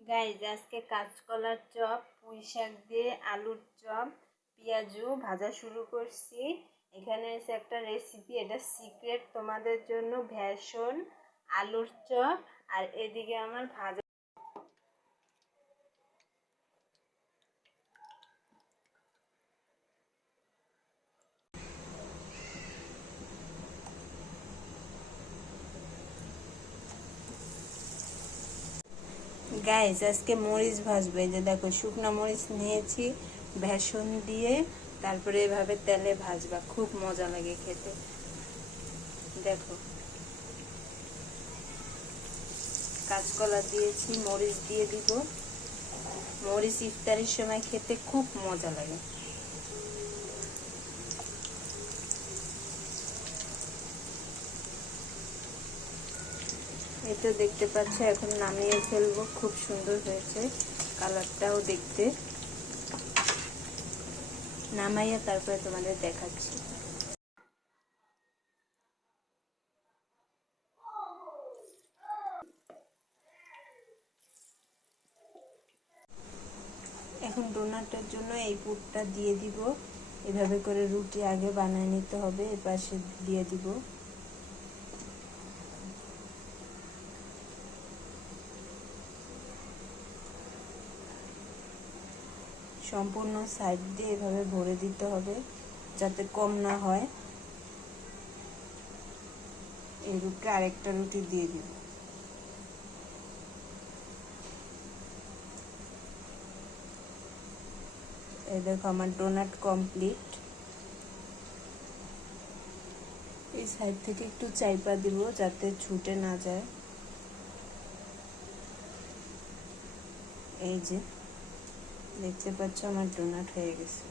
Guys আজকে কাঁচকলার chop, পুঁই শাক দিয়ে আলুর চপ, পেঁয়াজু ভাজা শুরু করছি। এখানে এসে একটা রেসিপি এটা সিক্রেট তোমাদের জন্য ভ্যাসন আলুর চপ, আর এদিকে আমার ভাজা গাইস আজকে মরিচ ভাজবো যে দেখো, শুকনো মরিচ নিয়েছি, বেসন দিয়ে, তারপরে এভাবে তেলে ভাজবা, খুব মজা লাগে খেতে। দেখো। কাঁচকলা দিয়েছি, মরিচ দিয়ে দিব। মরিচ ইফতারির সময় খেতে খুব মজা লাগে। তো দেখতে পাচ্ছ, এখন নামিয়ে ফেলব। খুব সুন্দর হয়েছে কালারটাও দেখতে। নামাইয়া তারপরে তোমাদের দেখাচ্ছি। এখন ডোনাটের জন্য এই পুরটা দিয়ে দিব। এভাবে করে রুটি আগে বানিয়ে নিতে হবে এ পাশে দিয়ে দিব। সম্পূর্ণ সাইড দিয়ে এভাবে ভরে দিতে হবে যাতে কম না হয়। এই রুটে আরেকটা রুটি দিয়ে দিব। এই দেখো আমার ডোনাট কমপ্লিট এই সাইড থেকে একটু চাইপা দিব যাতে ছুটে না যায়। এই যে। দেখতে পাচ্ছ আমার ডোনাট হয়ে গেছে।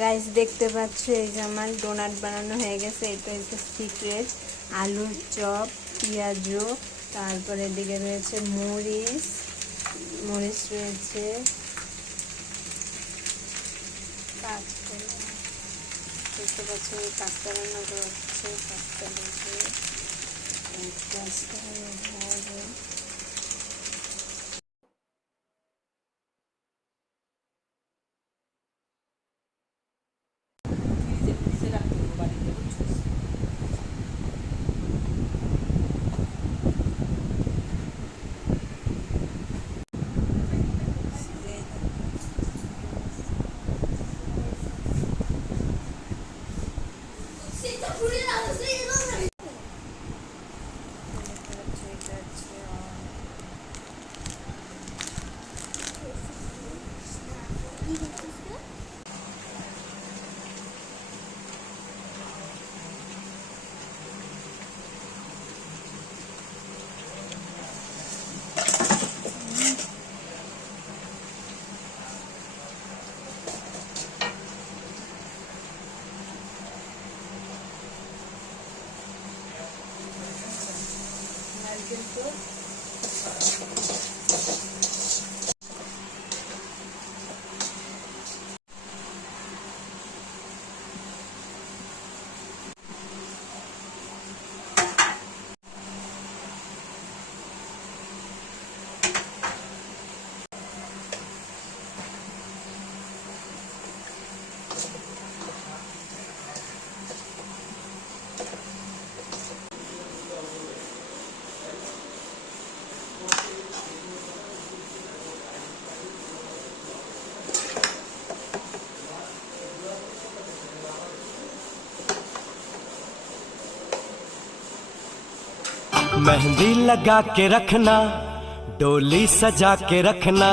গাইস দেখতে পাচ্ছ এই যে আমার ডোনাট বানানো হয়ে গেছে। এটা হচ্ছে সিক্রেট আলুর চপ, পেঁয়াজু, তারপরে এদিকে রয়েছে মরিচ। মরিচ রয়েছে। দেখতে পাচ্ছ পাস্তা রান্না করা হচ্ছে পাস্তা রয়েছে। Situ 老师 হবে কিন্তু मेहंदी लगा के रखना, डोली सजा के रखना,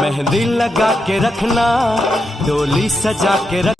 मेहंदी लगा के रखना, डोली सजा के रख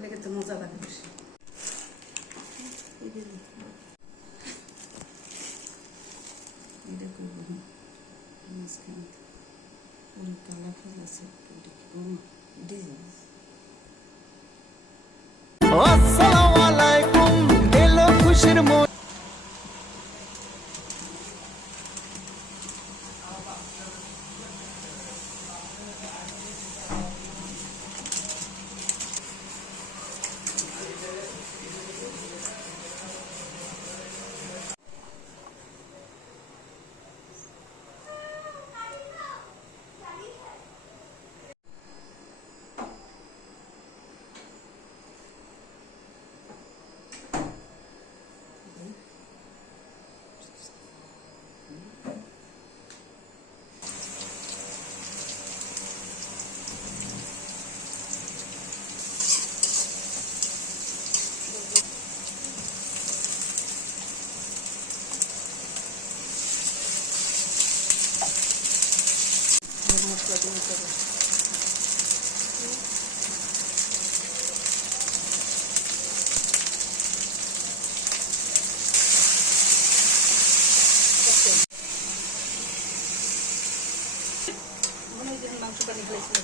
লেগে তো মজা লাগে বেশি এটা করব হ্যাঁ মাঝখানে পুরো কালা কালা আছে এটা কি করব মনে হয় যেন মাংস পানি ফেলেছিল